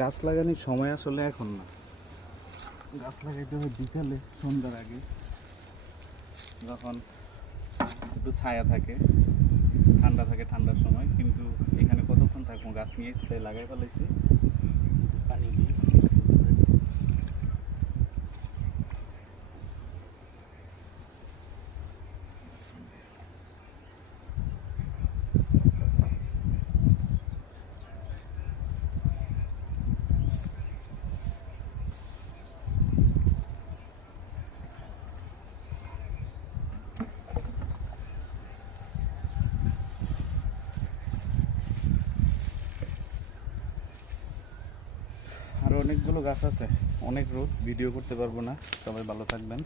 গাছ লাগানোর সময় আসলে এখন না, গাছ লাগাইতে হবে বিকালে সন্ধ্যার আগে, যখন একটু ছায়া থাকে, ঠান্ডা থাকে, ঠান্ডার সময়। কিন্তু এখানে কতক্ষণ থাকবো, গাছ নিয়েছি তাই লাগাই ফেলাইছি, পানি দিই। আরও অনেকগুলো গাছ আছে, অনেক রোদ, ভিডিও করতে পারবো না। সবাই ভালো থাকবেন।